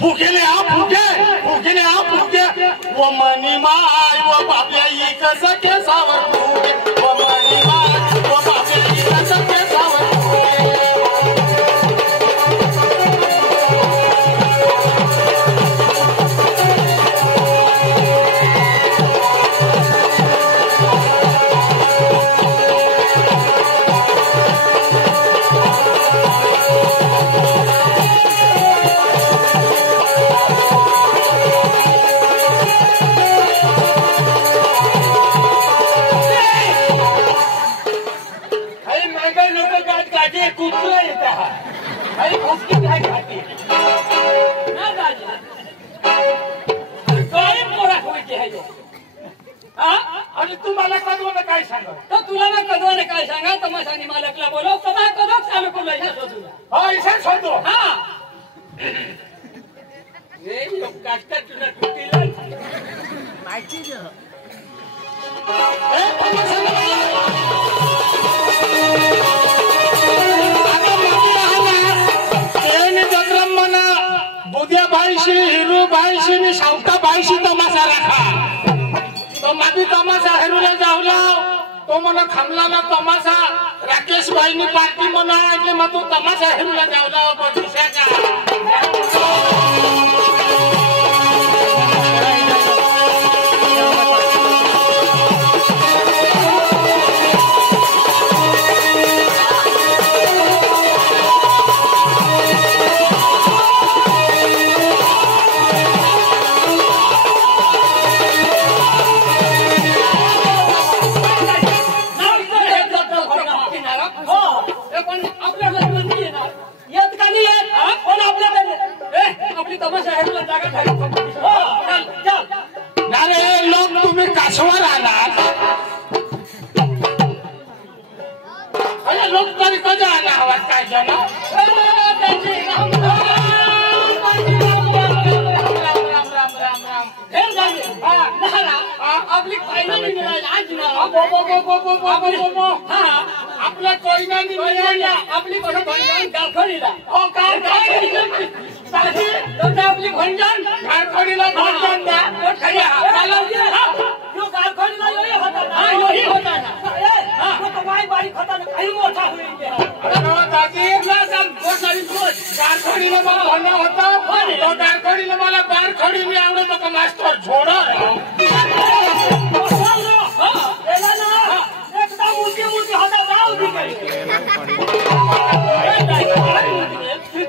फुगेले हा फुगे व मनी माय व बाप्या कसं केसावर फुगे व मनी माय व बाप्या कसं केसावर आणि तुम्हाला कधवाने काय सांगा तर तुला ना कधवाने काय सांगा तमाशाने मालकला बोलव सदा कधच चालू करू ऐसा शोधो हा ये लोक काटतात तुला तुटीला माहिती दे बुद्या भाईशी हिरू भाईशी नि सावता भाईशी तमाशा राखा तो मादी तमाशा हेरूला जावला तो मला खामला ना तमाशा राकेश भाईनी पार्टी म्हणा એટલે मग तो तमाशा हेरूला जावला बदुशाचा आपल्या कोयनानी मिळाल्या आपली भंजन कारखानीला हो कारखानीला आपली भंजन कारखानीला भंजन द्या यो कारखानीला योही होता ना योही होता ना तो बाई बाई होता ना काही मोठा होईल अरे दादी तुला सांग गोसारी गोस कारखानीला मला भंजन होता तो कारखानीला मला कारखानी मी आवडतो का मास्टर झोडा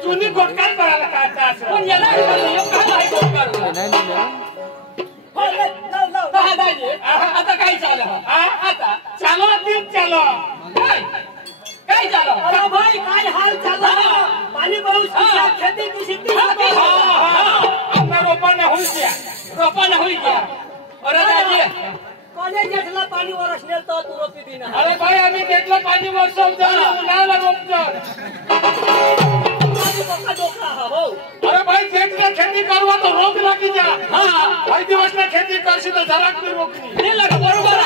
जुनी गोटकार करायला काढता पण याला आता काय चालू आता चालू तीच चालू काय चालू अरे भाई काय हाल चालू पाणी पाऊस खेती की शेती आपला रोपाना होई गया अरे दादी कॉलेजला पाणी वरसले तर तू रोपी देना अरे भाई आम्ही घेतलं पाणी वरसवतो उन्हाळ्याला रोपतो अरे भाई जेठला खेती करवा तो रोग लागी जा हां भाई दिवसला खेती करशी तर जरा कमी रोखनी नाही लाग बरोबर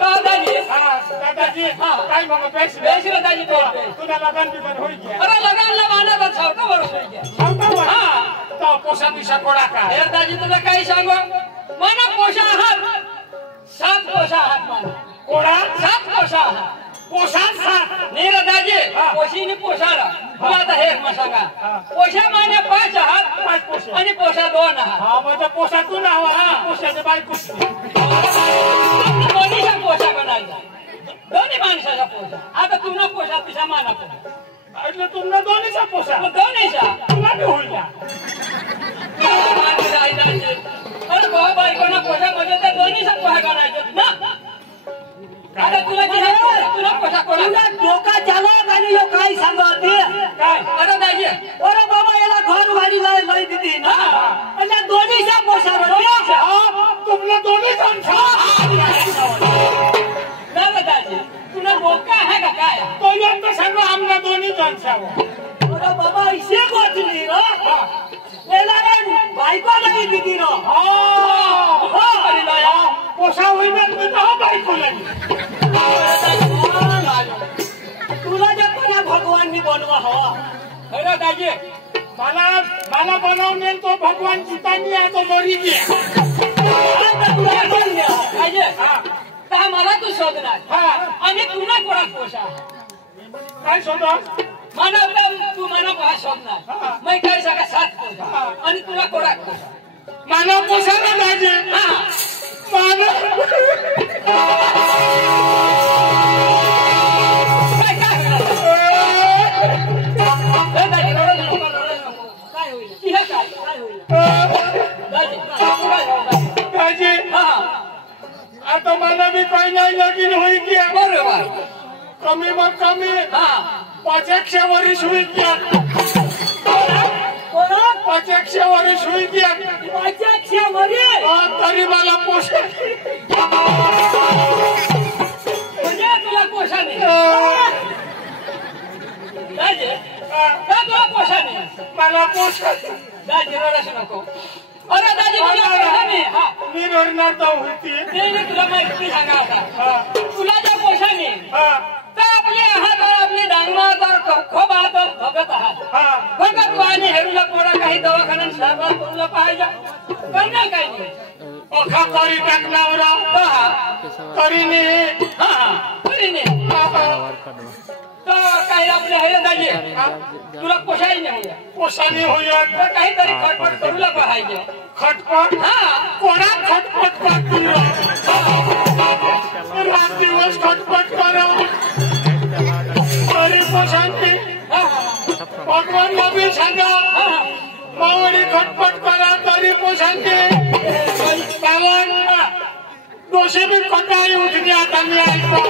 दादाजी काय मग पैसे दादाजी तुला लगन बिगन होई गया अरे लगनला माना तर छावटा वरस होई गया छावटा हां तो पोसा दिशा कोडा का हे दादाजी तुला काय सांगू माना पोषा आहात 7 पोषा आहात माना कोडा 7 पोषा आहात पोषा 7 नाही रे दाजी पोशीने पोषाला मला आता हे मग सांगा पोषा माने 5 आहात 5 पोषा आणि पोषा 2 आहात हा म्हणजे पोषा तू ना हवा पोषाचे बायको दोन्हीचा पोषा बनायचा दोन्ही माणसाचा पोषा आता तुमना पोषा पिसा माना पोषा એટલે तुमना दोन्हीचा पोषा दोन्हीचा तुला बी होईल अरे भाऊ बायकोना पोषा म्हणजे त्या दोन्हीचा पोषा बनायचं ना आता तुला तुला पोषा कोणा डोका चालक आणि यो काय सांगते काय आता दाजी अरे बाबा याला घर वाली लई दिली ना आणि दोन्हीचा पोषा तुमला दोन्ही ना दाजी तुला डोका आहे का काय तो यंत्र सांगू आमना दोन्ही जण सांगू अरे बाबा इसे गोतली रो बायको लगी दिदी रो पोषा होईल बायको लगी तुला जर कोणा भगवान मी बनवा हवा अरे दाजी मला बनवणे तो भगवान सीतानी आहे तो मरी गया मला तू शोधणार आणि तुला कोणा पोषा काय शोधा मला तू मला कोणा शोधणार मग काय सगळं साथ पोषा आणि तुला कोणा पोषा मला पोषायला पाहिजे आता मला बी काही नाही लगीन होई गया बरोबर कमी मग कमी 500 वर्ष हुई गया 500 वर्ष हुई गया 500 वर्ष तरी मला पोषण म्हणजे तुला पोषाने तुला पोषाने मला पोषण दाजी रडायचं नको अरे दाजी तुला पोषाने मी रडणार तर होती नाही तुला माहिती सांगा आता तुला ज्या पोषाने तर आपले आहात आपली डांगमाचा खूप आहात भगत आहात भगत आणि हेरूला पोरा काही दवाखान्यात सारवार करूला पाहिजे करणार काही नाही अखा करी टाकल्यावर तरी काही आपले हे दाजी तुला पोषायला नाही पोषाने होईल तर काहीतरी खटपट करूला पाहिजे खटपट कोणा खटपट करतो रात दिवस खटपट करावं तरी पोषाने भगवान बाबी सांगा मावळी खटपट करा तरी पोषाने कारण दोषी बी कटाई उठणे आता मी ऐकतो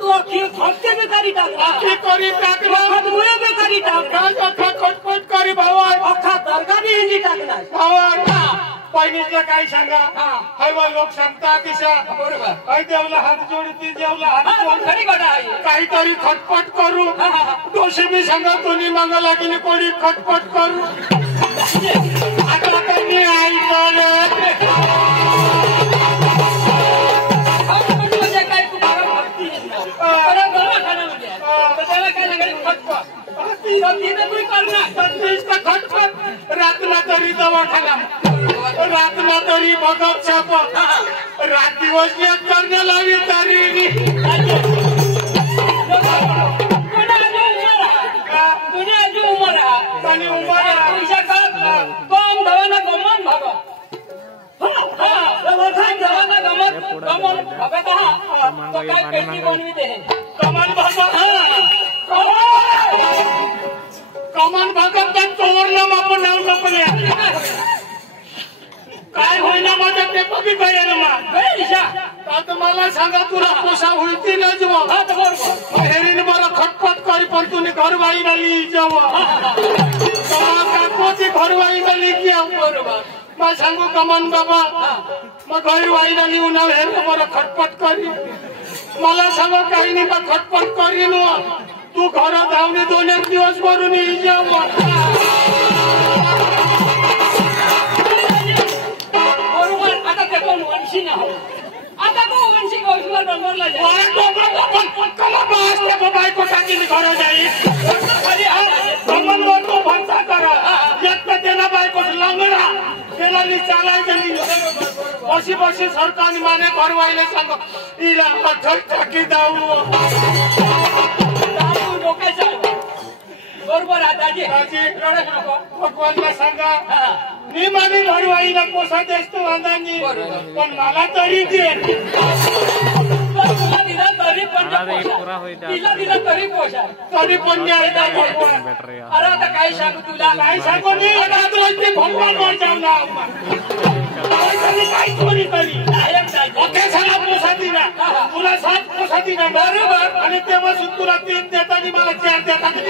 तू खटके बेकारी टाकला खटपट करी भावा अख्खा दर्गा बी हिंदी टाकला भावा पहिलीचं काही सांगा हैवा लोक सांगता किशा बरोबर काही देवला हात जोडती देवला हात खरी गोष्ट आहे काहीतरी खटपट करू दोषी मी सांगा तुम्ही मागा लागली कोणी खटपट करू आता त्यांनी ऐकलं रातला तरी दवाखाना रातला तरी भगत छाप रात दिवस एक करण्या लावी तरी आणि उमर कम धवाना गमन भगत धवाना गमत गमन भगत तो काय पेटी बनविते कमन भगत कमन भगत चोरला आपण नाव नपल्या काय होईना माझ्या ते बघी पाहिजे आता मला सांगा तुला पोषा होती ना जेव्हा हेरीने मला खटपट करी पण तुम्ही घरवाई नाली जेव्हा काकोची घरवाई नाली की बरोबर मग सांगू कमन बाबा मग घरवाई नाली उन्हा हेर मला खटपट करी मला सांगा काही नाही मग खटपट करी न तू घरात धावणे 2-1 दिवस भरून येईल जेव्हा आता ते कोण वंशी ना हो आता तो वंशी गोष्टीवर डोंगरला बायको टाकीने घरा जाईल तो भरता करा एक तर त्याला बायको लंगडा त्याला चालायचं बशी बशी सरकारने माने भरवायला सांग इला टाकी दाऊ बरोबर दाजी भगवानला सांगा मी माने भरवाईला पोसा देतो अंदानी पण मला तरी दे दिला तरी पण तरी पोषा तरी पण अरे आता काय सांगू तुला काय सांगू मी भगवान वाचावला काय चोरी करी ओके झाला पोसा दिला तुला 7 पोसा दिला बरोबर आणि तेव्हापासून तुला 3 देताना मला 4 देताना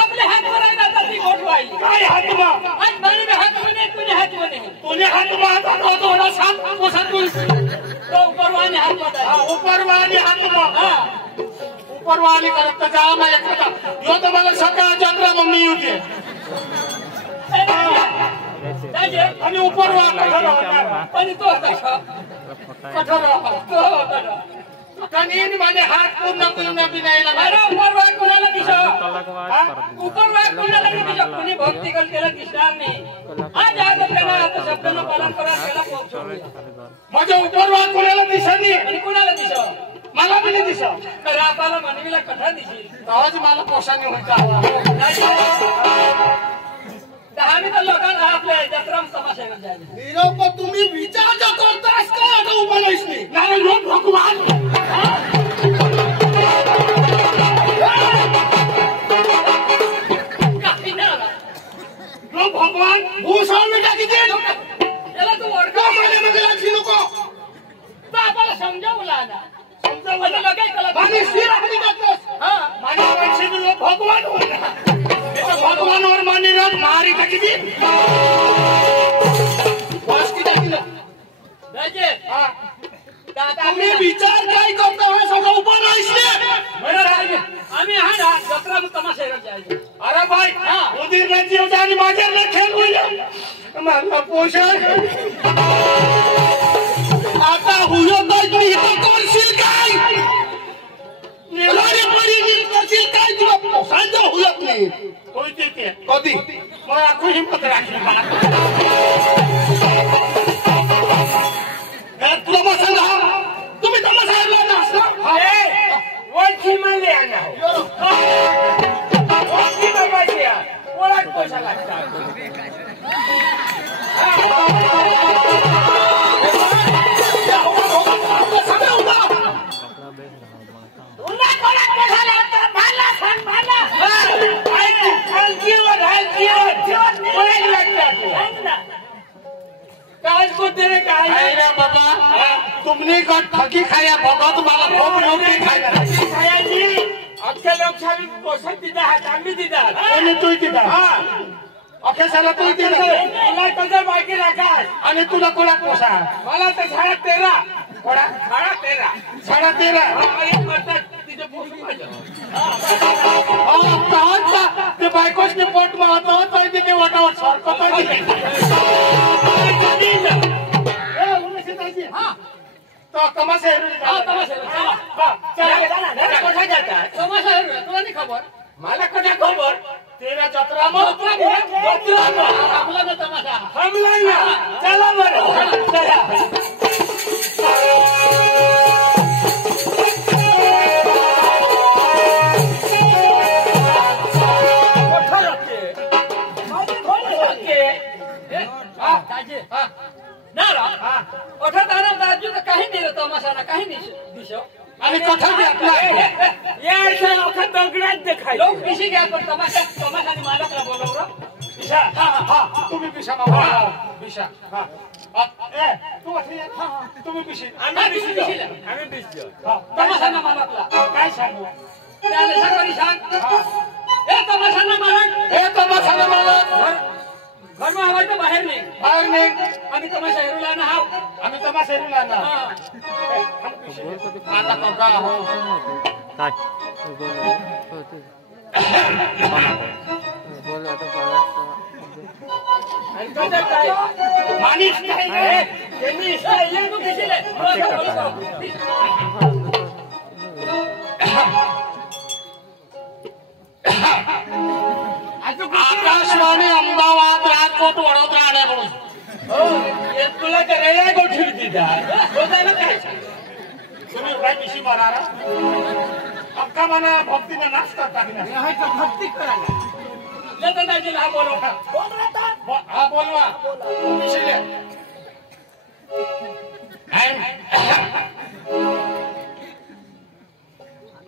आपले हात भरायला ती गोठवाई काय हात आज बरी हात म्हणे तुझे हात म्हणे तुझे हात थोडा 7 पोसा तू उपरवाने हात उपरवाने हात उपरवाने करत जा माझ्या खाता यो तर मला सकाळ जत्रा मम्मी होती आणि उपरवाने आणि तो कठोर कनीन माझे हात पूर्ण पूर्ण बिनायला अरे ऊपर वाट कोणाला दिसो ऊपर वाट कोणाला दिसो कुणी भक्ती केला दिसणार नाही आज आज आपल्याला आता शब्दांना पालन करा त्याला पोहोचवूया माझ्या ऊपर वाट कोणाला दिसत आणि कोणाला दिसो मला बी नाही दिसत तर आपल्याला मानवीला कथा दिसेल आवाज मला पोषाने व्हायचा आम्ही तर लोकांना आपल्या जत्राम तमाशाला जायला निरोप तुम्ही विचार जो करतास का आता उभा नाहीस नाही लोक भगवान लोक भगवान भूषण में टाकी दे याला तू ओळखा मध्ये मध्ये लागली नको तर आपल्याला समजावला ना समजावला काय कला आणि स्थिर आपली टाकतोस हा माझ्या वंशी लोक भगवान होता भगवानवर माने रात मारी टाकी दी बस की टाकी राजे हा दादा तुम्ही विचार काय करता हो सगळं उभा नाहीस आम्ही हा ना जत्रा तमाशाला जायचं अरे भाई उदीर राज्य होता आणि माझ्याला खेळ होईल मला पोषण आता हुयो नाही इथं करशील काय नेलारी पडी करशील काय तुला पोषण हुयत नाही होती ते कधी मग आखू हिंमत राखली तुला बसा ना तुम्ही तमाशा आला ना असं वरची म्हणले ना वरची बाबाची ओळख कशा लागतात तुमने ठगी खाया बघत मला खूप नव्हती खायला अख्ख्या लोकशाही पोषण दिला हात आम्ही दिला आणि तू दिला अखेसाला तू दिला तुला कसं बाकी राखा आणि तुला कोणा पोसा मला तर 13.5 कोणा 13.5 13.5 तिथे पोषण पाहिजे ते बायकोसने पोट मावत पाहिजे ते वाटावर सारखं पाहिजे तो तमाशा तुला नाही खबर मला कशा खबर तेरा जत्रा आपला ना तमाशा हमला ना चला बरं चला काही नाही तमाशाला काही नाही दिसो आणि कथा दगडात देखाय लोक पिशी घ्या पण तमाशाने मालकला बोलवलं पिशा हा तुम्ही पिशा बाबा पिशा हा तू तुम्ही पिशी आम्ही पिशी तमाशाना मालकला काय सांगू त्याला सकाळी सांग तमाशाना मालक घर में हवाई तो बाहर नहीं आम्ही तमाशा हेरूला ना हाव आम्ही तमाशा हेरूला ना आता कोका हो काय बोल मानिस नाही त्यांनी स्टाईल तू दिसले आकाशवाणी अहमदाबाद राजकोट वडोदरा आण्याकडून तुला करायला गोठवी दिला काय तुम्ही काय पिशी मारा अक्का मना भक्तीने नाचतात टाकल्या भक्ती करायला दादाजीला हा बोलवा हा बोलवा पिशीले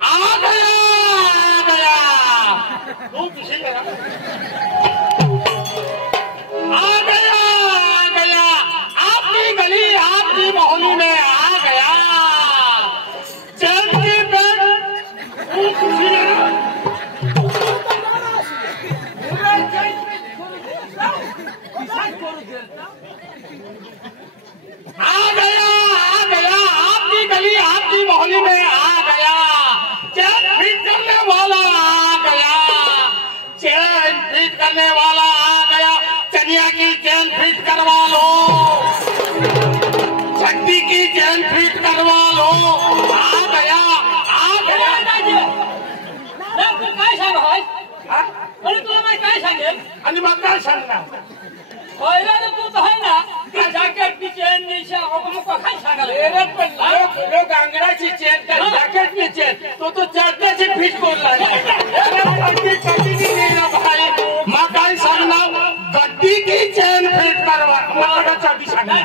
आ गया तू पिशीले आ गया आपकी गली आपकी मोहल्ली में आ गया चल की आ गया आपकी गली आपकी मोहल्ली में आ गया चैन फिट करने वाला आ गया चैन फिट करने वाला आ गया चनिया की चैन फिट करवा लो शक्ति की की चैन फिट करवा लो। आ गया दाजी ना तू काय सांग होय आणि तुला मी काय सांगेल आणि मग काय सांगणार पहिला तू तर आहे ना ती जॅकेटची चेन निशा मग काय सांगाल अरे पण लोक अंगराची चेन का जॅकेटची चेन तो चड्ड्याची फिट बोलला भाई मैं काय सांगणार गड्डी की चैन फिट करवा मला चड्डी सांगणार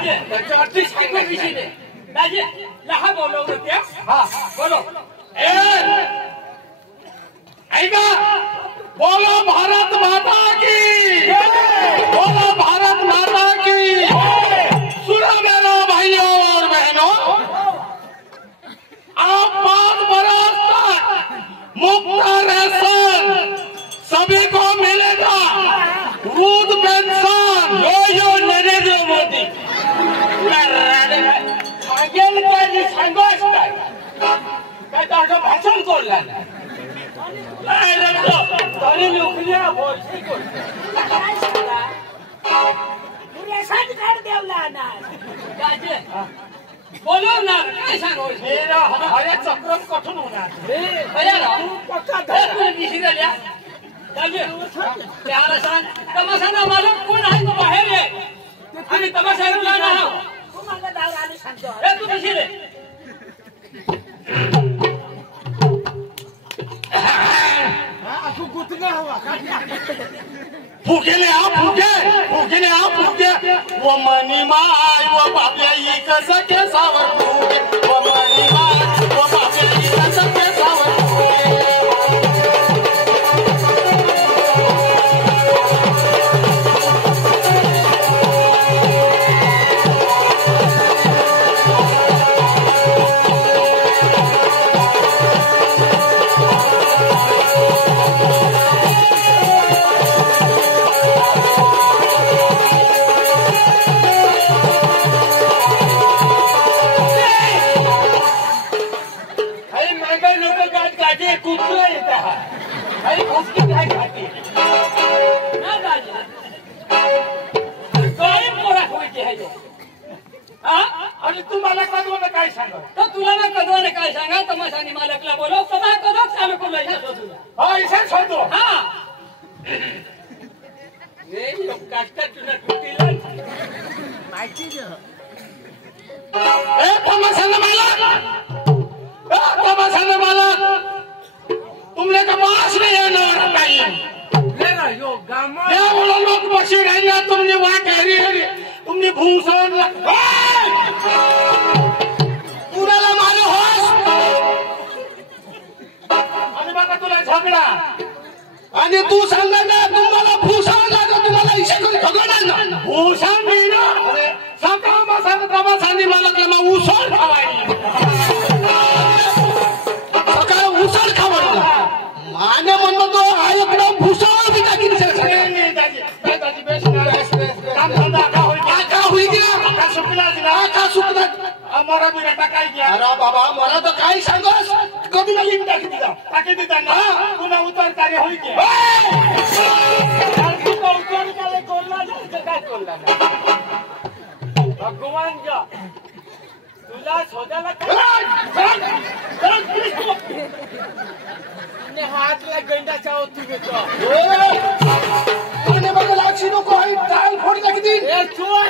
चड्डी सांगणार विषय नाही दाजी लहा बोलव होते हा बोलो ऐका बोलो भारत माता की, बोलो भारत माता की। सुनो मेरा भाइयों और बहनों, आप 5 बरस तक मुफ्त राशन सभी को मिलेगा, वृद्ध पेंशन। यो नरेंद्र मोदी सांगेल काय सांगोस काय काय तो भाषण करला तरी नोकऱ्या बोलो ना काय सांगू अरे चक्रम कठून होणार त्याला सांग तमाशाला मालक कोण आहे तो बाहेर ये आणि तमाशाला जाणार तू कशी रे फुकेले आप फुके वो मनी माय वो बाब्या कसं केसावर फुके वो मनी माय वो बाब्या कसं केसावर कुत्रा येत आहे घुसकी काय खाते ना दाजी काय पोरा होईचे आहे आणि तुम्हाला कधवलं काय सांगत तर तुला ना कधवाने काय सांगा तमाशानी मालकला बोलव तमा कधक चालू करू शोधूया हा इथे शोधतो हा कष्टात तुला तुटीला माहिती तमाशाला मालक तुमने का मास नहीं है ना मेरा यो गामा क्या बोला लोग बसी रहेंगे तुमने वहाँ कह रही है तुमने भूषण पुराला मारे होस आणि बघा तुला झगडा आणि तू सांगा ना तुम्हाला भूषण लागत तुम्हाला इशे करून भगवणार ना भूषण नाही ना सकाळ मसाला तमाशानी मालक मग उसळ खावायची सकाळ उसळ खावडला माने म्हणतो तो हा एकदम भूषण बी टाकी दाजी बेस काम धंदा का हुई गया का सुकला दिला का सुकला हमारा भी बेटा काय गया अरे बाबा मला तर काय सांगस कधी नाही टाकी दिला टाकी देता ना पुन्हा उतर कार्य होई के तू उतर कार्य कोल्ला जायचं काय कोल्ला भगवान जा तुला शोधायला हात ला गंडाच्या होती घेतो आणि बघा लाक्षी नको आहे टाल फोड टाकी दी ए चोर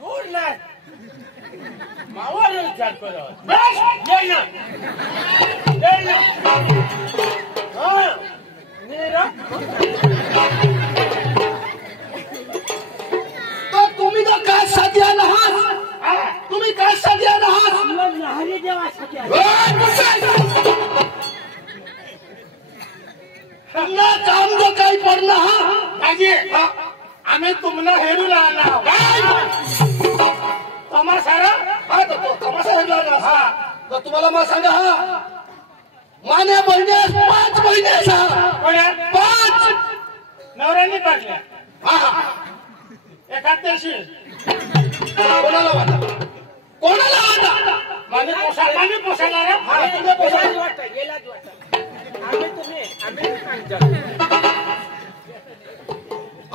चोर नाही मावाला विचार करत बस ये ना हा मेरा तो तुम्ही तर काय साध्या नहात तुम्ही काय साध्या नहात लहरी देवासाठी तुमना काम जो काही पडलं हा दाजी आम्ही तुम्हाला हेरू आला तमाशाला हा तो तमाशा हेरला ना हा तर तुम्हाला मग सांगा हा माने बहिणेस 5 बहिणेस हा कोण्या 5 नवऱ्यांनी काढल्या हा एखाद्याशी कोणाला वाटा माझे पोषाला हा तुम्ही पोषायला वाटतं गेलाच वाटतं आम्ही सांगतो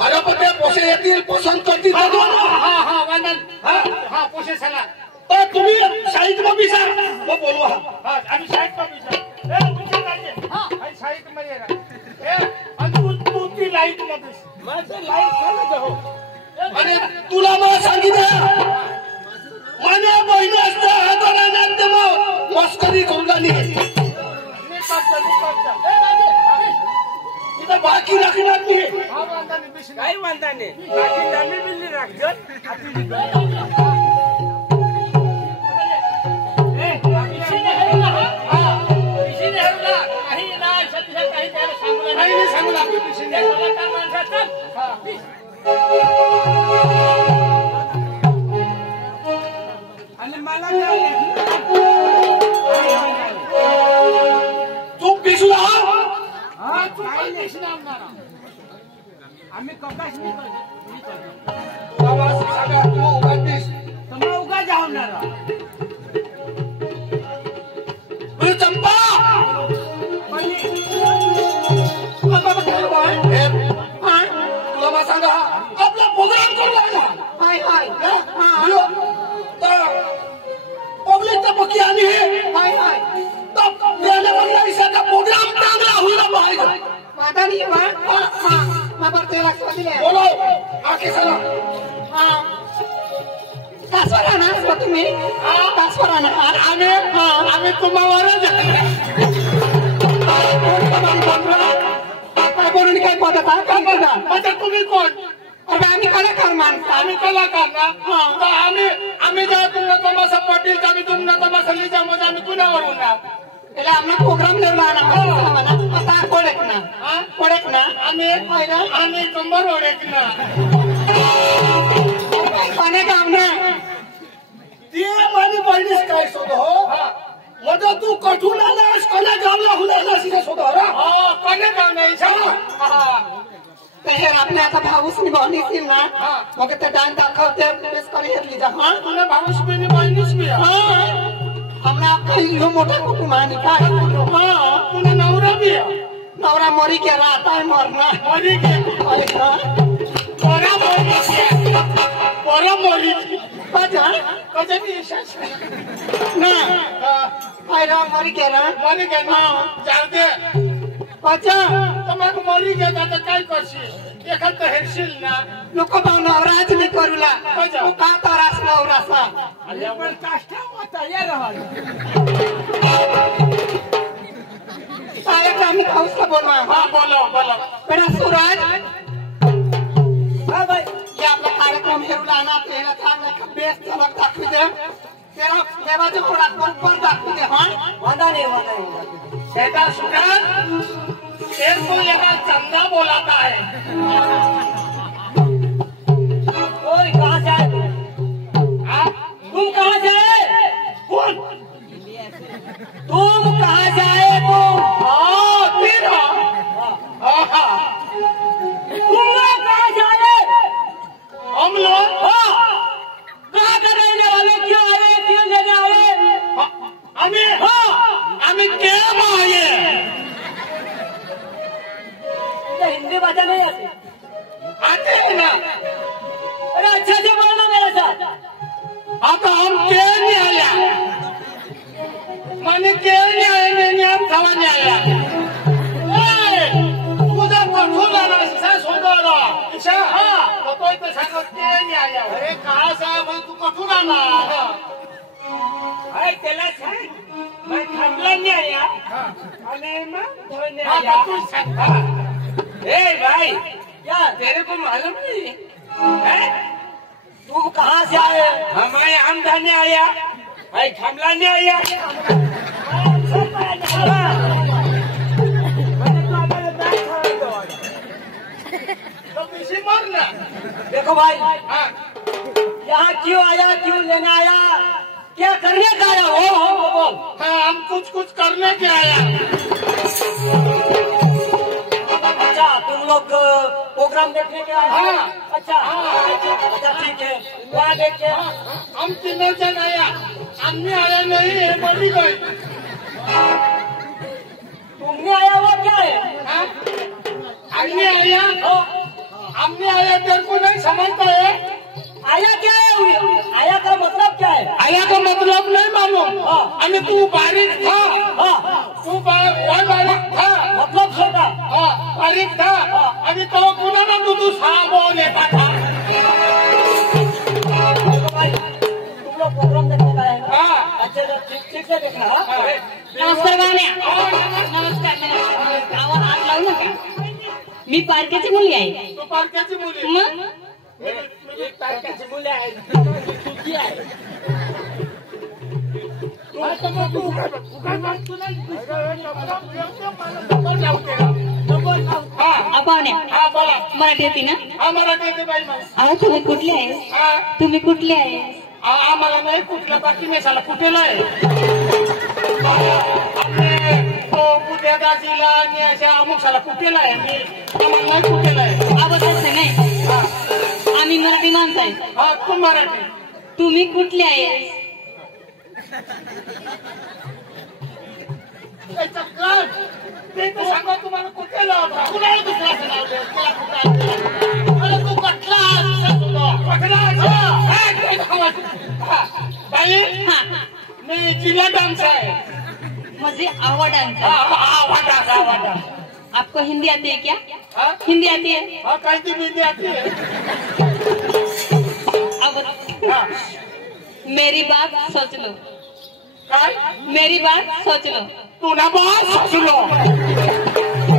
अरे भागापट्या पोसे येतील पसंत करतील हा वंदन हा पोसे चला तर तुम्ही शाळेत मग विचार मग बोलवा आम्ही शाळेत शाळेत मध्ये तू ती लाईट मध्ये आणि तुला मला सांगितलं माझ्या बहिणी असतं मग मस्करी करून लागली तिथं बाकी राखणार मी काही म्हणता नाही बाकी चालली बिल्ली राखजन आणि मला तू पिसला आम्ही ककाश नाही तू उघडतीस तुम्हाला उगा जाऊणार चंपा तुला मला सांगा आपला प्रोग्राम करू लागला पब्लिक तर पक्की आली प्रोग्राम चांगला होईला पाहिजे बोलो आखे चला तासवर राहणार तुम्ही तासवर राहणार आम्ही तुम्हावरच बोलून काय पदत म्हणजे तुम्ही कोण अरे आम्ही कलाकार माणसं आम्ही कलाकार ना आम्ही जेव्हा तुमचा तमाशा पडतील आम्ही तुमचा तमाशा लिहिजा म्हणजे आम्ही कुणावरून ना એટલે અમને પ્રોગ્રામ લેવડાવવાના હતા કોડેક ના आम्ही कंबर ओढेक ना કોને ગામને ते माझी बहिणीच काय शोध हो म्हणजे तू कठून आलास कोण्या गावला हुलालास इथे शोध कोण्या गाव नाही ते आपले आता भाऊस नि बहिणीतील ना मग ते डान्स दाखवते बेस करी घेतली जा हा तुला भाऊस बहिणी बहिणीच मी हमारा काही लो मोठा कुटुंब आहे काय तुला नवरा बी नवरा मोरी के राहत आहे मरना मोरी के पोरा मोरी बजा कजा बी शास ना आयरा मोरी के रा मोरी के ना जाऊ दे बजा तुम्हाला मोरी के आता काय करशील एखाद हेरशील ना नको भाऊ नवराज मी करूला तू का तरास नवरासा पण काष्टा होता या रहल साहेब आम्ही खाऊसला बोलवा हा बोलो बेटा सूरज हा भाई ये आपला कार्यक्रम हेरूला ना तेला चांगला बेस झलक दाखवी दे तेरा देवाचे कोणात ऊपर दाखवी दे हा वादा नहीं बेटा सूरज तेरे को यहाँ चंदा बोलाता है ओए कहाँ से आए तुम कहाँ से आए कौन तुम कहाँ से आए तुम तेरा तुम लोग कहाँ से आए हम लोग कहाँ का रहने वाले क्यों आए क्यों लेने आए हमें क्या मांगे हिंदी भाषा नहीं आती आते हैं ना अरे अच्छा से बोलना मेरे साथ आता हम क्या नहीं आया मैंने क्या नहीं आया मैंने हम खावा नहीं आया तुझा कठून आला सस होता ना अच्छा तो कोई तो सांगो क्या नहीं आया अरे कहाँ से आया तू कठून आला अरे तेला सांग मैं खामला नहीं आया अरे मैं धोने हाँ आया तू सांग ए भाई क्या तेरे को मालूम नहीं है तू कहाँ से आए हमारे आमदनी आया भाई खामला नहीं आया तो किसी मरना देखो भाई हाँ यहाँ क्यों आया क्यों लेने आया क्या करने का आया हो बोल हाँ हम कुछ करने के आया अच्छा तुम लोग प्रोग्राम देखने के आए हाँ। अच्छा अच्छा ठीक है वहाँ देख के हम तीनों जन आया हमने आया नहीं है बड़ी गई तुमने आया हुआ क्या है हमने आया हमने आया तेरे को नहीं समझता है? आया क्या है? आया का मतलब क्या है? आया का मतलब नहीं मालूम? अरे तू बारीक था, तू बारीक था, मतलब छोटा बारीक था, अभी तो पुनः तू सामो लेता था। तुम लोग प्रोग्राम देखने का है ना? अच्छे से ठीक से देखना। नमस्कार गाण्या. नमस्कार. हात लावू नका. मी पारख्याची मुली आहे. तू पारख्याची मुली? मग पारख्याची मुली आहे. तुझी आहे. पाहुण्या हा बोला. मराठी येते ना? हा मराठी येते बाई मला. अहो तुम्ही कुठले आहे? तुम्ही कुठले आहे? आम्हाला नाही कुठलं बाकी नाही झाला कुठेला आहे तो कुठे दाजीला आणि अशा अमुकशाला कुठेला आहे आम्हाला नाही कुठेला आहे. अगोदरच नाही आम्ही मराठी माणसं आहे. हा तू मराठी. तुम्ही कुठले आहे? ते तर सांगा तुम्हाला कुठेला होता. कुणाला दुसऱ्याचं नाव दे. तू कटला बाई मी जिल्हा डान्स आहे. मुझे आवाडांचा. आवाडा. आपको हिंदी आती है क्या? हाँ? हिंदी आती है? हाँ कैसी हिंदी आती है? अब हाँ. मेरी बात सोच लो. काय? मेरी बात सोच लो. तू ना बात सोच लो. ओ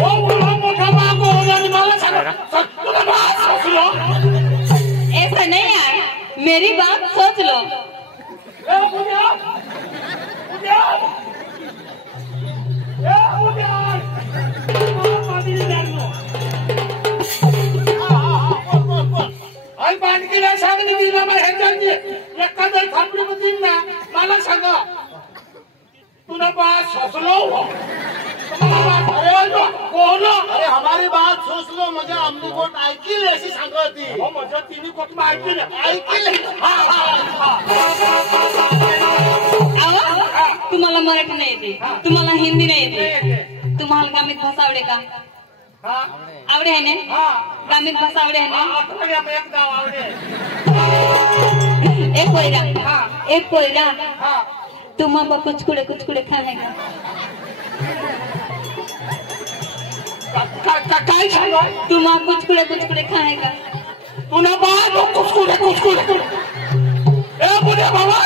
मोठा मागो आणि मला सांग तू ना बात सोच लो. ऐसा नहीं यार, मेरी बात सोच लो. आई बांधकीला सांगली दिला मग ह्याच्याची एखाद्या थांबली ना मला सांगा तुला बात सोच लो. अरे हमारी बात सोच लो म्हणजे आमची गोट ऐकील अशी सांगती. हो म्हणजे तिने कुठं ऐकली ऐकील. अहो, तुम्हाला मराठी नाही येते, तुम्हाला हिंदी नाही येते, तुम्हाला ग्रामीण भाषा आवडे का? आवडे आहे ना? ग्रामीण भाषा आवडे आहे ना? एक पोयरा तुम्हाला कुचकुडे खाणे का? काय सांगा तुम्हाला कुचकुडे खाणे का? तुला बात कुचकुडे ए बुड्या बाबा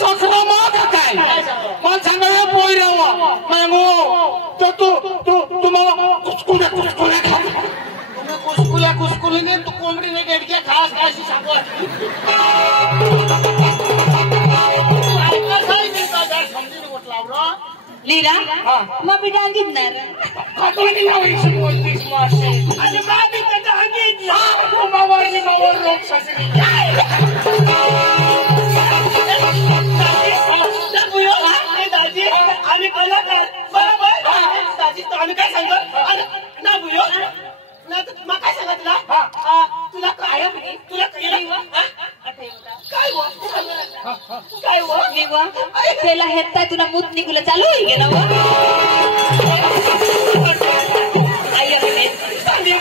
चकला मागा काय मला सांगा या पोयरावा मॅंगो तर तू तुम्हाला कुचकुड्या खा. तुम्ही कुसकुलीने तू कोंबडीने गेडक्या खास काय अशी सांगत. समजून गोट लावलं. लीरा मग मी डांगीतणार. आणि माझी त्याच्या अंगीत मावाची मावळ लोक ससरी आम्ही कलाकार बरोबर. आम्ही काय सांगतो ना बुयो ना मग काय सांगा तुला काय तुला काय त्याला हेरताय तुला मूत निघून चालू होई गेला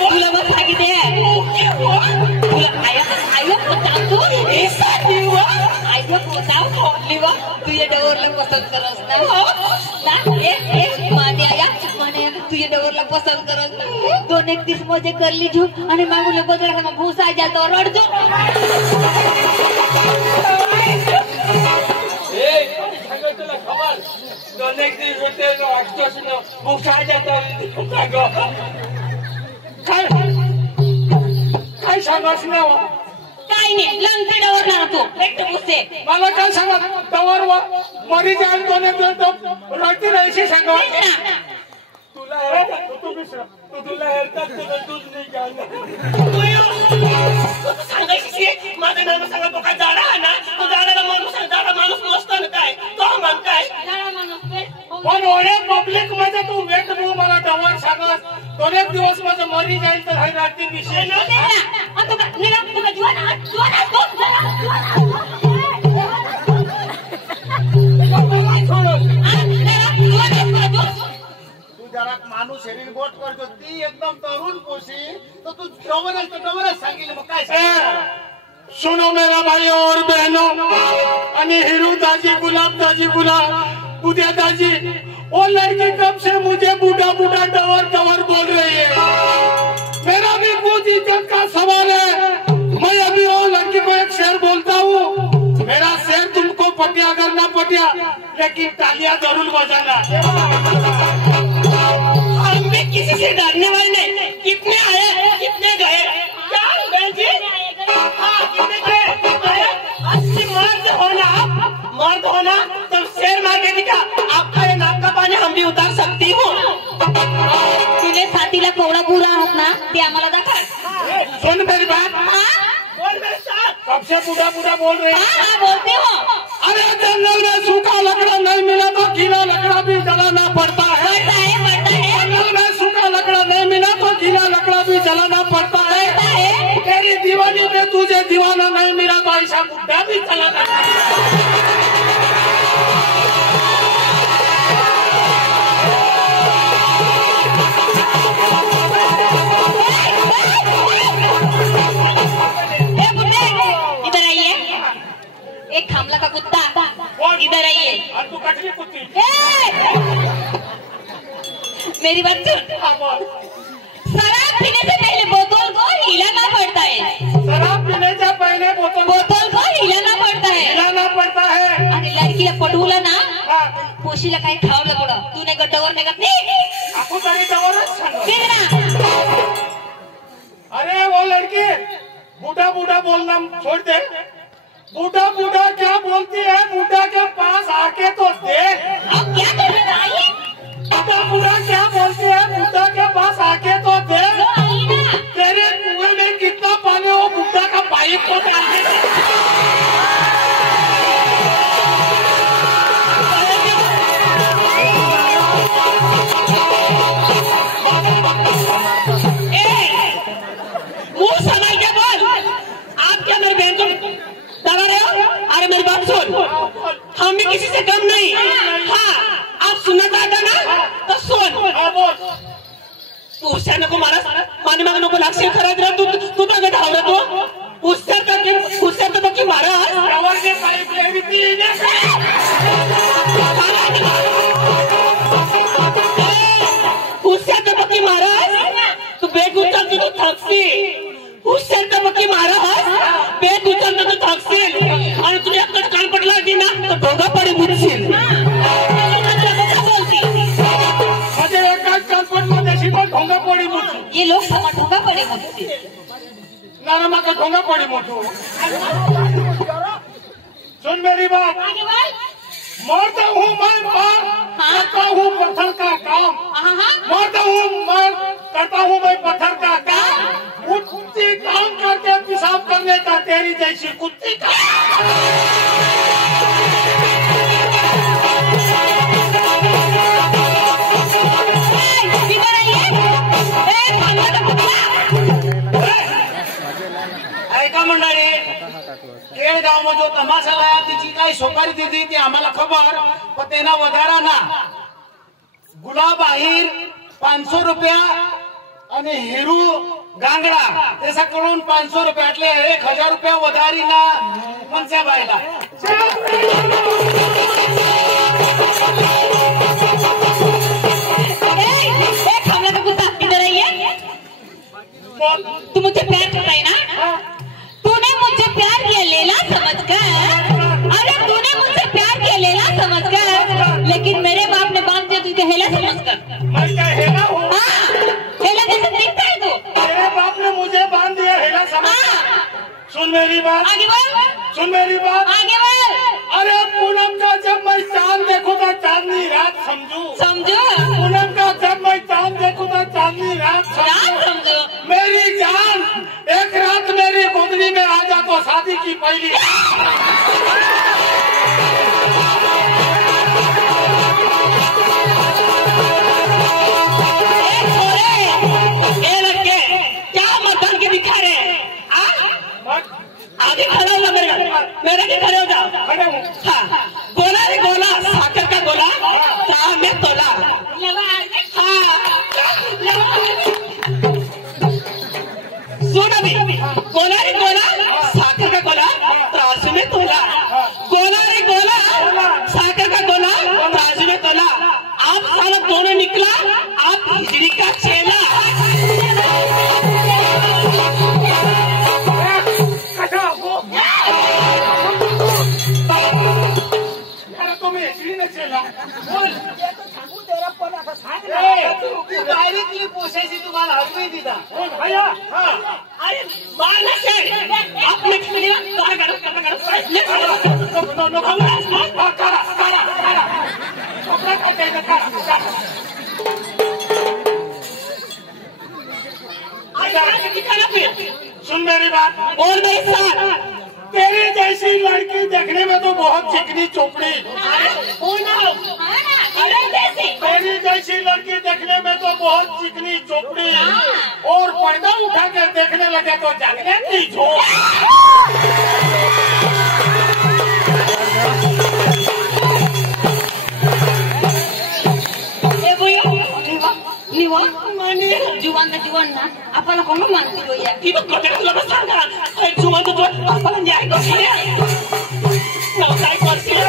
तुला मग सांगितले तुला तुझ्या डोरला पसंत करस ना तुझ्या डोरला पसंत करस ना. 2-1 दिवस मजे करली झू आणि मागून बदल भूसा जातो रडतो. काय सांगाच ना काय नाही लंगटे डोर ना तू एकटे भूसे मला काय सांगा तवर मरी जाईल 2-1 दिवस रडती राहायची सांगा. तुला हेरतात तुला दूध नाही घ्यायला सांगायची माझं नाव सांगा तो काय जाडा आहे ना तो जाडा माणूस नसतो ना काय तो मान काय पण ओळख पब्लिक मध्ये तू वेट भाऊ मला डवर सांगत 2-1 दिवस माझं मरी जाईल तर हे रात्री विषय तू जरा माणूस शरीर गोट करतो ती एकदम तरुण सुनो मेरा भाई और बहनों, अनि हीरू दाजी, गुलाब उदय दाजी, वो लड़की कब से मुझे बूढ़ा डवर बोल रही है। मेरा भी कुछ इज्जत का सवाल है। मैं अभी वो लड़की को एक शेर बोलता हूँ। मेरा शेर तुमको पटिया अगर ना पटिया, लेकिन तालियां जरूर बजाना। हम भी किसी से डरने वाले नहीं। कितने आए कितने गए? क्या बहन जी? हाँ, कितने गए? अच्छी मर्द होना तब शेर मार के दिखा। आपका ये नाक का पानी हम भी उतार सकती हूँ। तुझे छातीला कोवडा बुरा आहात ना, ते आम्हाला दाखव। सुन मेरी बात। बोल मेरे साथ। कब से बूढ़ा बोल रहे हैं? हाँ बोलते हो। अरे जंगल में सूखा लकड़ा नहीं मिला तो गीला लकड़ा भी जलाना पड़ता है। जंगल में सूखा लकड़ा नहीं मिला तो गीला लकड़ा भी जलाना पड़ता है। तेरी दीवानी में तुझे दीवाना नहीं मिला तो ऐसा बुढ़ा भी चलाना पड़ता है। एक थांबला का कुत्ता, इधर आइए। तू कटली कुत्ती। मेरी बात सुन। शराब पीने से पहले बोतल को हिलाना पड़ता है। शराब पीने से पहले बोतल को हिलाना पड़ता है। आणि लड़कीला पटवलं ना, पोशीला काही खावलं पुढं, तू नाही गड्डावर निघत नाही। आपको तरी जवळच सांग ना। अरे वो लड़की बूढ़ा बोलना छोड़ दे। बूढ़ा क्या बोलती है? बूढ़ा के पास आके तो देख। अब क्या कर रहा है? बूढ़ा क्या बोलती है? बूढ़ा के पास आके तो देख। तेरे कुएं में कितना पानी हो, बूढ़ा का पाइप को डाल दे। मुंह संभाल के बोल। आप क्या मेरी बहन को डरा रहे हो? अरे मेरी बात सुन, हम भी किसी से कम नहीं। हाँ, आप सुनना चाहता ना तो सुन। तू उससे नको मारा, माने मागे नको लागशील खराब रहा। तू तो धाव रहा तू उससे तो की मारा उससे तो की मारा। तू बेट उचलती तो थकसी। उससे तो की मारा पेट उचलता तो थकशील आणि तुझ्या कान पडला की ना तो ढोगा पडे मुडशील। ये लोग ढोगा पडे मुडशील। नाना का ढोंगा पड़ी मोटू। सुन मेरी बात। मरता हूँ मैं मार, करता हूँ पत्थर का काम। मरता हूँ मैं, करता हूँ मैं पत्थर का काम। कुत्ती काम करके पेशाब करने का तेरी जैसी कुत्ती का। ऐका मंडळी, केळगाव में जो तमाशा लाया तिची काही सोकारी दिली ती आम्हाला खबर, पण तेना वधारा ना गुलाब आहिर 500 रुपया आणि हिरू गांगडा त्याच्याकडून 500 रुपयातले 1000 रुपया वधारी ना मनच्या बाईला। तू मुझे प्यार करता है ना? तूने मुझे प्यार किया लेला समझकर। अरे तूने मुझसे प्यार किया लेला समझकर, लेकिन मेरे बाप ने बांध दिया तुझे हेला समझकर। मैं क्या हेला हूँ? हेला जैसे दिखता है तू। तेरे बाप ने मुझे बांध दिया हेला समझ। सुन मेरी बात, आगे बोल। सुन मेरी बात, आगे बोल। अरे पूनम का जब मैं चांद देखूं तो चांदनी रात समझू। पूनम का जब मैं चांद देखूं तो चांदनी रात समझू। मेरी जान एक रात मेरी गोदनी में आ जा तो शादी की पहली। क्या मतदान के दिखा रहे हैं? आगे खड़ा हो जा मेरे के खड़े हो जाओ। हाँ, गोला रे गोला, साकर का गोला, साहब में तोला। हाँ, भी गोला रे गोला साकर का गोला त्रासू में तोला गोला रे गोला साकर का गोला त्रासू में तोला आप सालों दोनों निकला आप हिजड़ी का चेला तुम्हें हिजड़ी ने चेला डायरेक्टली पोसायची तुम्हाला हजरी दिला भैया अरे मारना से आपने किया सुन मेरी बात और मेरे साथ तेरी जैसी लड़की देखने में तो बहुत चिकनी चोपड़ी तेरी जैसी लड़की देखने में तो बहुत चिकनी चोपड़ी और पर्दा उठा के देखने लगे तो जागने की झोंक जुवान ना आपल्याला कोण मानतो या ती बघ तुला बस सांगा जुवान तो आपल्याला न्याय करशील काय करशील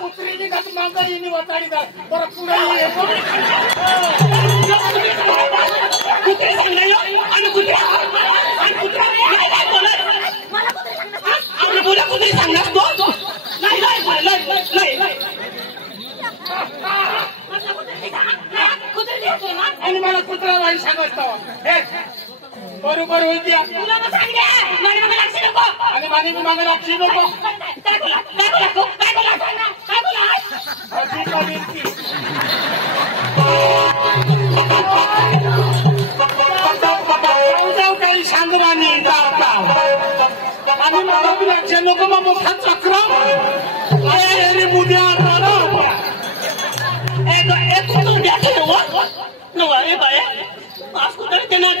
कुत्रीची गत मांगा येणे वाटाडी दा पर पुढे कुत्रे सांगणार आणि कुत्रे बोला कुत्रे सांगणार तो नाही आणि मला कुत्रा वाई सांगतो बरोबर होईल त्या आणि माने मी मागे लक्ष नको काही सांगवानी आणि मला बी लक्ष नको मग मोठा चक्र उद्या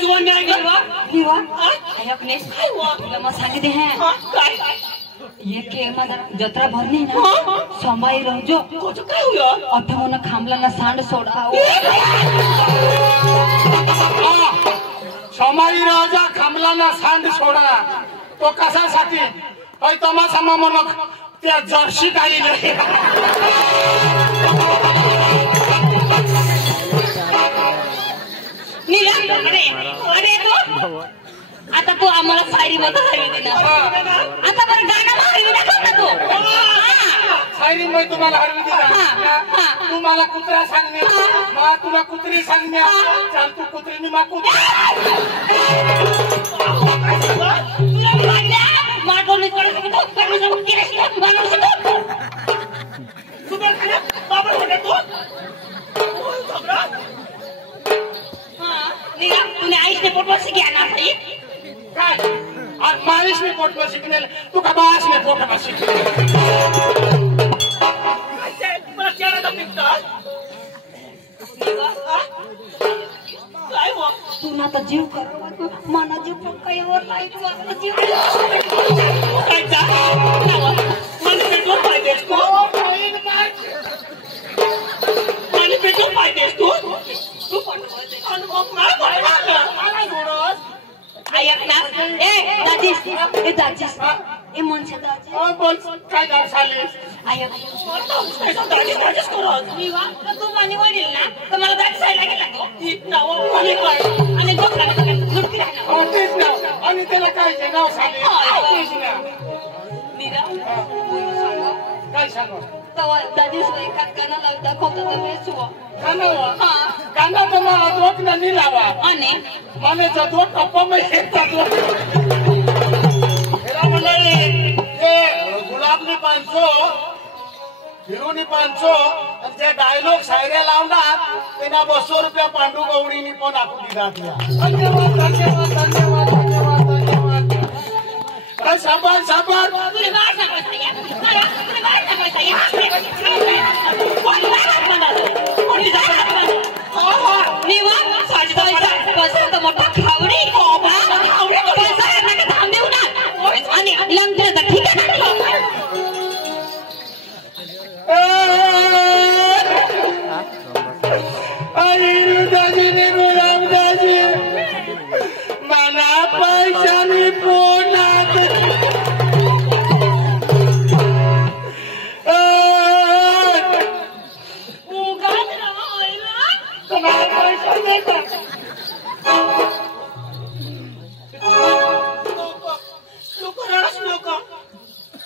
जुवान न्याय करवा मग सांगते हैं ये के माझा जत्रा भरणी ना संभाई रहो काय हुआ अठमोन खांबला ना सांड सोडा समाई राजा खांबलाना सांड सोडा तो कशासाठी काही तमाशा म्हणून त्या जर्सी काही नाही अरे तो आता तू आम्हाला साडी मध्ये हरवी दे आता बरं गाणं हरवी दाखव ना तू सायरी मी तुम्हाला हरवी दिला तू मला कुत्रा सांगणे मला तुला कुत्री सांगणे चाल तू कुत्रीने मा कुत्रा तुने आईसने पोटवर शिकणार नाही काय आज मालिशने पोटवर शिकणे तू का बासने पोटवर शिकणे तू ना तर जीव कर मना जीव पक्कावर लाईट वाजला जीव ऐक ना ए दाजीस ए मनसे दाजी बोल काय झालीस ऐक तू मानी वडील ना तर मला दाजी सायला गेला आणि त्याला काय नाव सांगेल काय सांग दाजीस काना लावता खोटं वेचवा कांदा तुम्हाला दोट नाही लावा आणि મને જતો કપ્પામાં એક તકલો એના મંડળી જે ગુલાબની 500 હીરોની 500 અને જે ડાયલોગ શાયરે લાવનાર તેના 200 રૂપિયા પાંડુ ગૌડીની પણ આપી દીધા ધન્યવાદ ધન્યવાદ ધન્યવાદ ધન્યવાદ ધન્યવાદ साबार साबार मोठा खावडी थांब देऊ ना आणि लंगचं ठीक आहे दाजी गुलाम दाजी मला पैशानी पोटात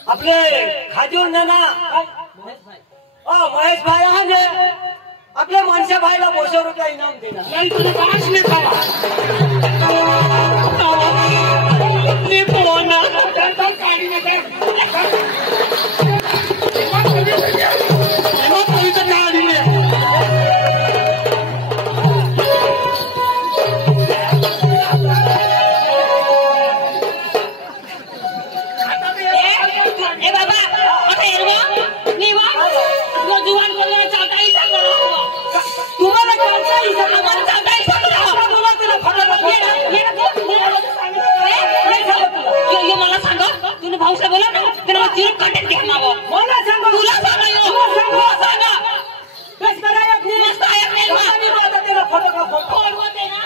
आपले खाजूर नाना महेश भाई आहे आपल्या मनशा भाईला 200 रुपये इनाम देणार नाही तुला काश नाही खावा काढी नाही मला सांगा तुला भाऊला बोला ना त्याला चिरूप काटेल घ्या ना मला सांगा तुला सांगा बस कराय आपली मस्त आहे आपली मी आता त्याला फोटो होते ना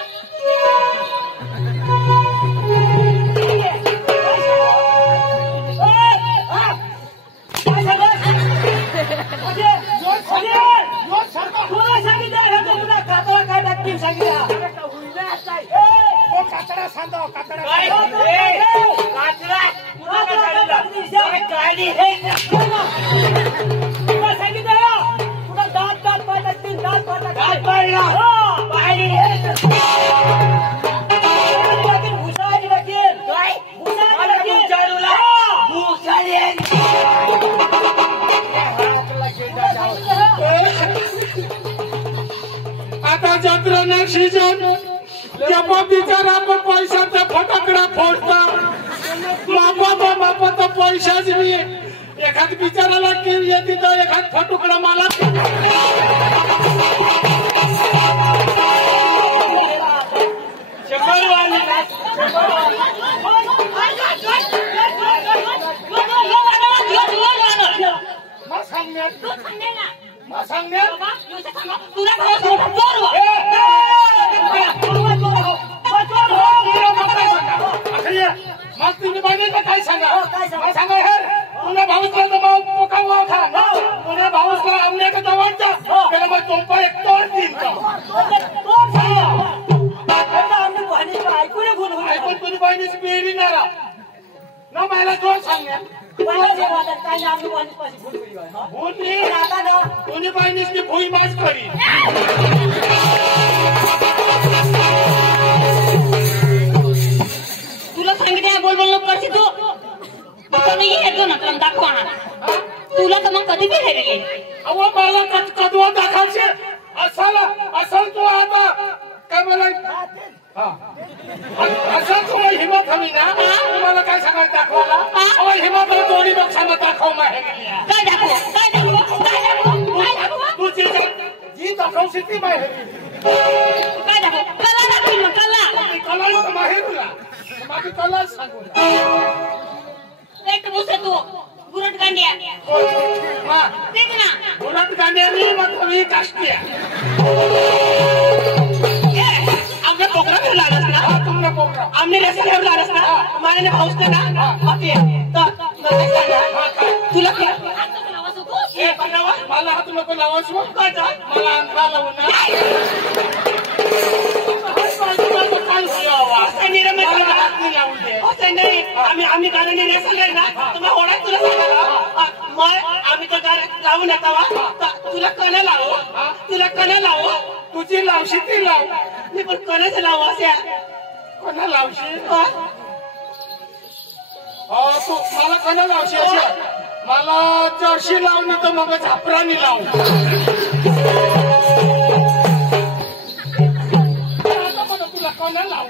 आता जत्रा सीजन बिचारा आपण पैशाचा फटाकडा फोडता बापा तर पैसाच नाही एखाद बिचाराला किर येते तर एखाद फटुकडा मला काय सांगा तुला भाऊसला भाऊ पोकावा था तुला भाऊसला आमने का दवाचा त्याला मग तोंपा एक तोड तीन ऐकून तुझी बहिणीची बेरी नारा ना मला जोर सांगण्या तुझी बहिणीची भुई माच करी तुला सांगितलं बोल बोल करते तू नाही येतो ना तुला दाखवा तुला तर मग कधी बी हेरले अहो मला कदवा दाखायचे असल तू आता काय मला असं तुला हिमत हवी ना तुम्हाला काय सांगायचं दाखवायला अहो हिमत दोन्ही पक्षांना दाखव माहेर काय दाखव तुझी जी दाखवशी ती माहेर काय दाखव कला दाखवील मग कला माहेर तुला माझी कला सांगू एक मुसे तू बुरट गांडिया तेच ना बुरट गांडिया मग मी काष्टिया आपने पोकरा फिर लाडस ना तुमने पोकरा हमने रेसिपी फिर लाडस ना हमारे ने भाऊस ने ना बाकी तुला क्या मला हात नको लावास मला अंतरा लावून आम्ही गाण्याने रेसले ना तुम्ही ओढाय तुला सांगा मग आम्ही तर गाण्यात लावू नका तुला कणं लावू तुझी लावशी ती लाव मी पण कणच लावू असे कोणा लावशी तू मला कोणा लावशी असे मला जर्शी लावणी तर मग झापरानी लाव तुला कोणा लाव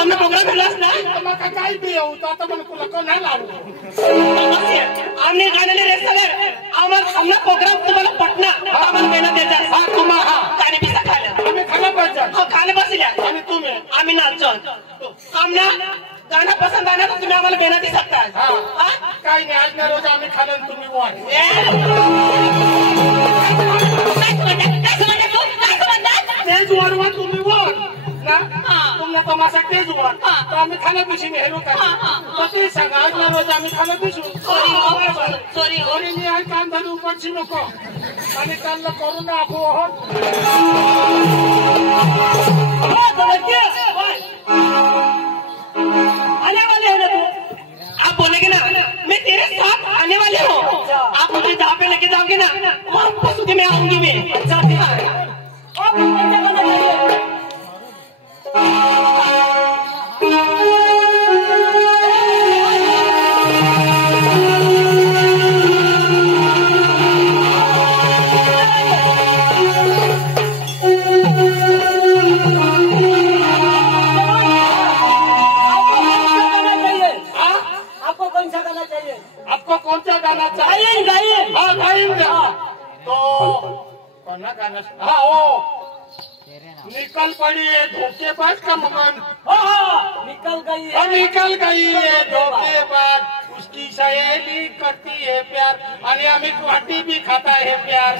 आमने प्रोग्राम केलास ना मग काय बी येऊ तर आता पण तुला का नाही लावू आमने गाण्याने रेस झाले आम्हाला प्रोग्राम तुम्हाला पटना आम्हाला मेहनत द्यायचा हा तुम्हाला गाणे पिसा खायला आम्ही खायला पाहिजे खाले बसल्या आणि तुम्ही आम्ही नाचतो आमना गाणं पसंद आना तर तुम्ही आम्हाला मेहनत दे सकता काही नाही आज ना रोज आम्ही खाल्लं तुम्ही वाट तेच वरवा तुम्ही वर ना तुमने तमाशा तेच वर तर आम्ही खाण्या पिशी नेहरू का तर ते सांगा आज ना रोज आम्ही खाण्या पिशू सॉरी आणि मी आज काम झालं उपरची नको आणि त्यांना करून दाखवू आहोत आने वाले हो ना तू आप बोलेगे ना मैं तेरे साथ आने वाले हो आप मुझे जहाँ पे लेके जाओगे ना वहाँ पर तुझे मैं आऊंगी मैं आपको कौन सा गाना चाहिए हाँ गाएंगे तो कौन सा गाना हाँ वो निकल पड़ी है धोखेबाज का मकान निकल गई निकल गई है धोखेबाज उसकी सहेली करती है प्यार आणि आम्ही वाटी भी खाता है प्यार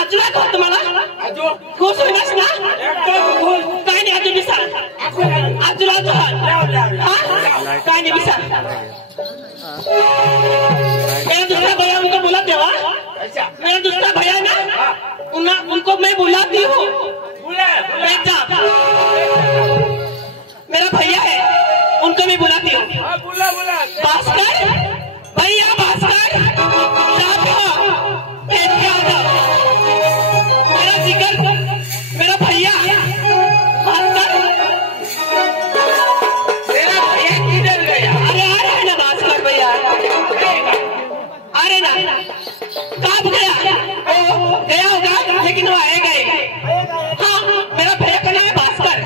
आजूला को तुम्हाला आजो खुश होईनास ना एकदम खुश. काय नाही आजू बिसा आजूला तो काय नाही बिसा मेरा दूसरा भैया उनको बुला देवा अच्छा मेरा दूसरा भैया है ना उनको मैं बुलाती हूँ बुला मेरा भैया है उनको मैं बुलाती हूँ हाँ बुला भास्कर भैया भास्कर मेरा जिगर मेरा भैया भास्कर मेरा भैया किधर गया अरे आ रहा है ना भास्कर भैया अरे ना कब गया वो गया होगा लेकिन वो आएगा ही हाँ मेरा भैया का नाम है भास्कर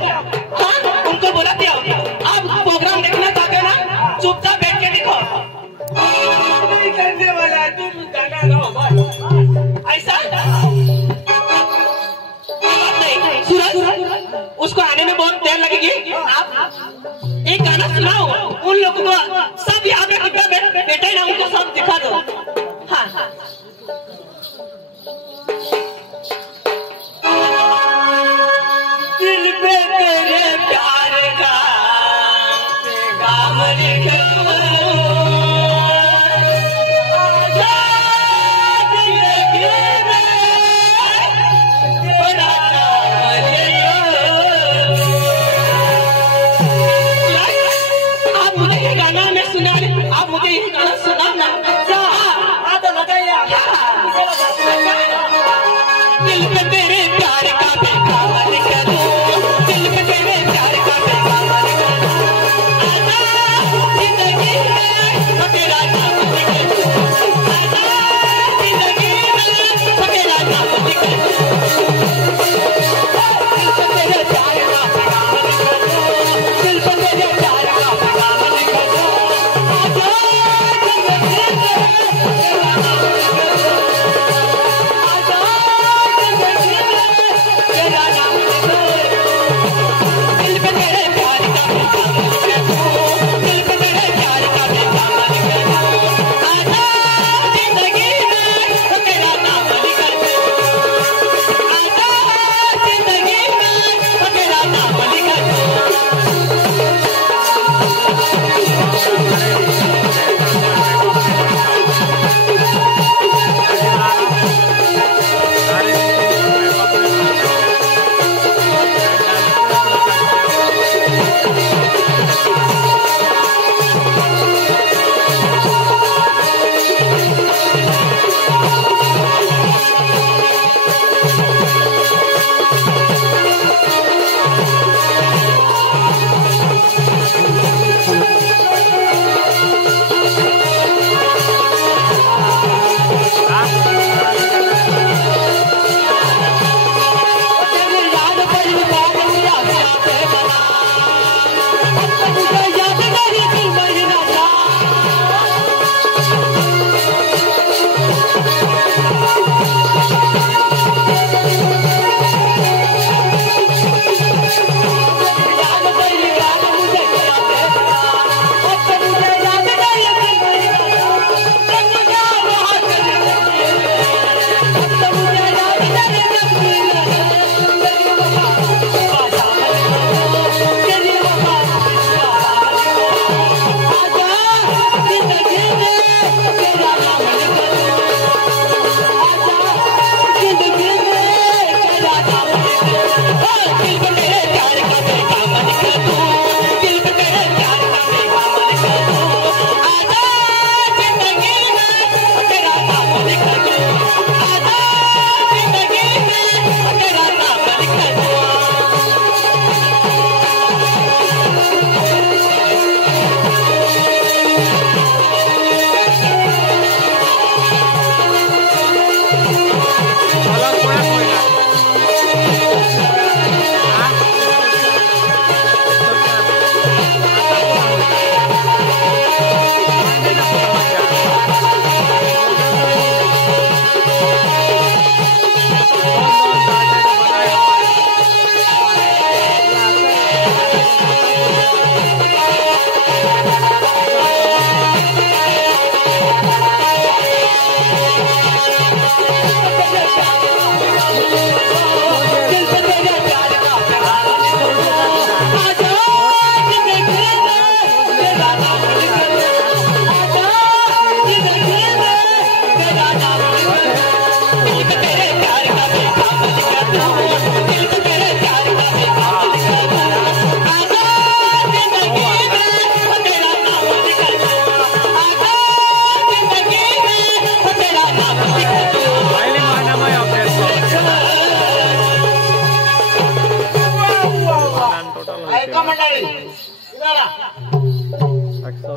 हाँ उनको बुलाते हो आप प्रोग्राम देखना चाहते हो ना चुपचाप बैठ के देखो नहीं करने वाला है, तुम गाना गाओ बस. ऐसा नहीं सूरज उसको आने में बहुत देर लगेगी आप एक गाना सुनाओ उन लोगों को सब यहाँ पे कितना बैठे हैं ना उनको सब दिखा दो हाँ दिल पे तेरे प्यार का पैगाम लिखो आप मुझे ये गाना सुना ना हाँ तो लगाइए दिल पे तेरे प्यार का पैगाम लिखो दिल पे तेरे प्यार का पैगाम लिखो जिंदगी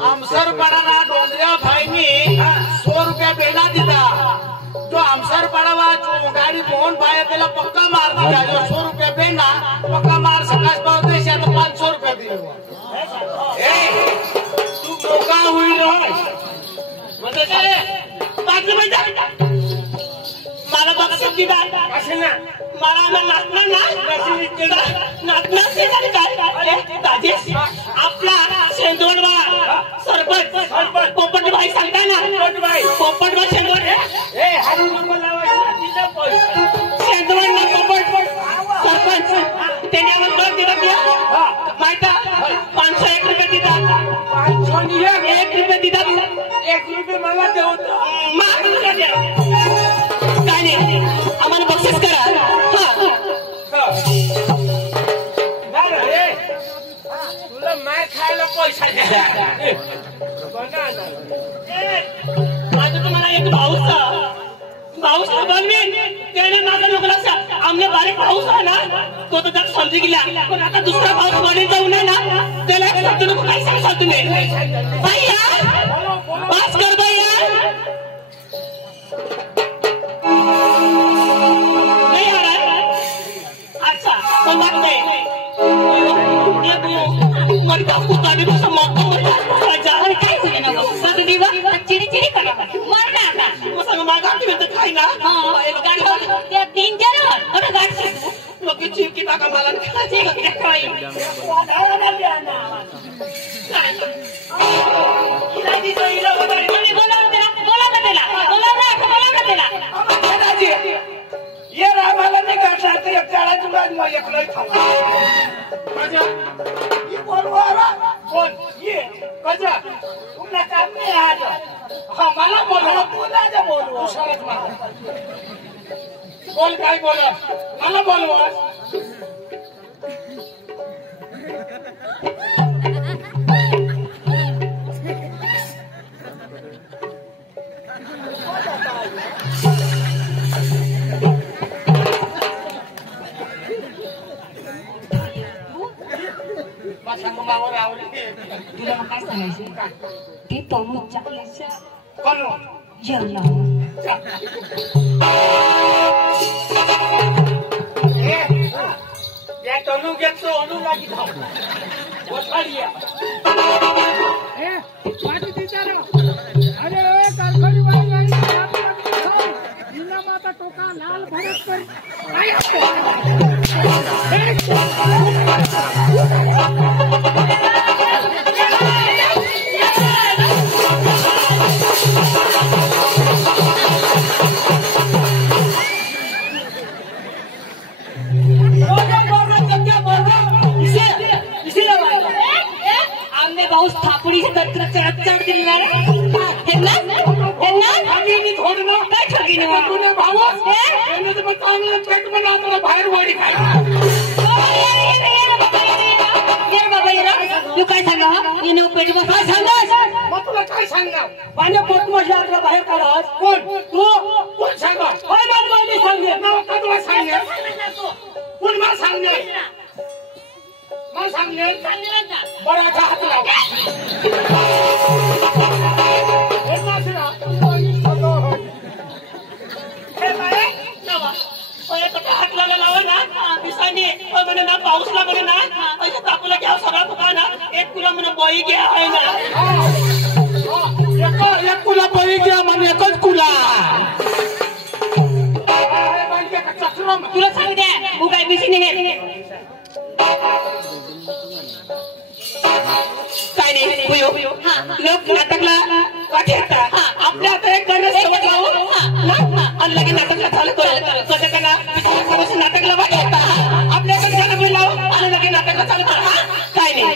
आमसर पडावा डोंगऱ्या भाईनी 100 रुपया बेला दिला जो आमसर पडावा जो गाडी मोहन भाई त्याला पक्का मार दिला जो 100 रुपया बेना पक्का मार सकाळ पाव देश आता 500 रुपया दिले तू मोका होईल म्हणजे काय बाजू मला बक्षीस दिला असे ना मला नाचणार दाजी आपला शेंदवडवा सरपंच पोपटबाई सांगता ना पोपटबाई शेंदवड शेंदवड ना पोपट सरपंच त्याने आम्हाला कर दिला माहिती 501 रुपये दिला 1 रुपये दिला 1 रुपये मला देऊ काय नाही आम्हाला बक्षीस करा तुला मार खायला पैसा माझं तुम्हाला एक भाऊस बनवेन त्याने माझ्या लोकांना आमने बारीक भाऊस आहे ना तो तर त्यात समजी गेला पण आता दुसरा भाऊस बने जाऊ नये ना त्याला एक शब्द नको काही सांगा तुम्ही बाई यार पास कर बाई यार नाही यार अच्छा तो बात नाही मरी बापू ताने तो मौका मिळाला अरे काय होईल ना बाबू दिवा चिडी चिडी करा मार ना आता मग सांग माझा आठवत काय ना एक गाडी त्या 3 जण अरे गाडी लोक चिकी टाका मला ठीक आहे काय ये रामाला नाही काढला तर एक त्याला तुला मग एकलंय खावा ये बोलवा कोण ये कजा तुला काम नाही आज हा मला बोलवा तुला जे बोलवा शाळेत मला बोल काय बोला मला बोलवा तुला काय सांगायचं ते तोलू चालायचं कोण जेवला या तनू घेतो अनु लागी खाऊ वसाडिया पाटी तिचारो अरे ओए कारखानी वाली वाली जिना माता टोका लाल भरत कर आमने बहुत थापड़ी तंत्र चढ़ दिला है ना आम्ही मी थोडं काय ठगी ना तुने भावस એને તો બતાવને પેટ બનાવ તો બહાર બોડી ખાય ये बाबा ये तू काय सांगा इनो पेट में काय सांगा मग तुला काय सांगणार माझ्या पोटमध्ये आपला बाहेर काढा कोण तू कोण सांगा काय मला सांगे नाव का तुला सांगे कोण मला सांगे मला सांगे बरं आता हात लाव हे मासरा हे बाय नवा ओए कटा हात लावा ना दिसानी म्हणे ना पाऊस लागले ना पैसे तापला घ्या सगळा तुका ना 1 किलो म्हणे बळी घ्या आहे ना एक कुला बळी घ्या म्हणजे एकच कुला तुला सांगू द्या तू काय बिझी नाही काय नाही लोक नाटकला वाटी येतात आपल्या आता एक गणेश आणि लगेच नाटकला चालू करू कसं करा नाटकला वाटी येतात आपल्याकडे गाणं बोलाव आणि लगेच नाटकला चालू करा काय नाही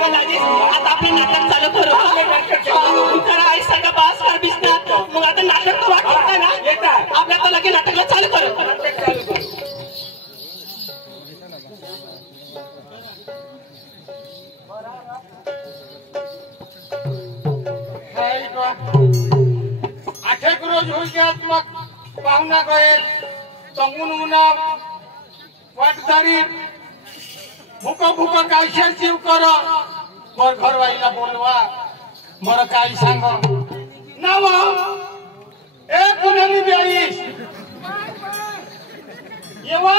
बघा दाजी आता आपलं नाटक चालू करू करा सगळं बास कर बिसणार मग आता नाटक तर वाटत ना आपल्या तर लगेच नाटकला चालू करू आठेक रोज होई गया मग पाहुणा गए तंगून उना वाटदारी भूक भूक कायशेर जीव कर मोर घरवाईला बोलवा मोर काय सांग नाव ए पुण्याली 42 येवा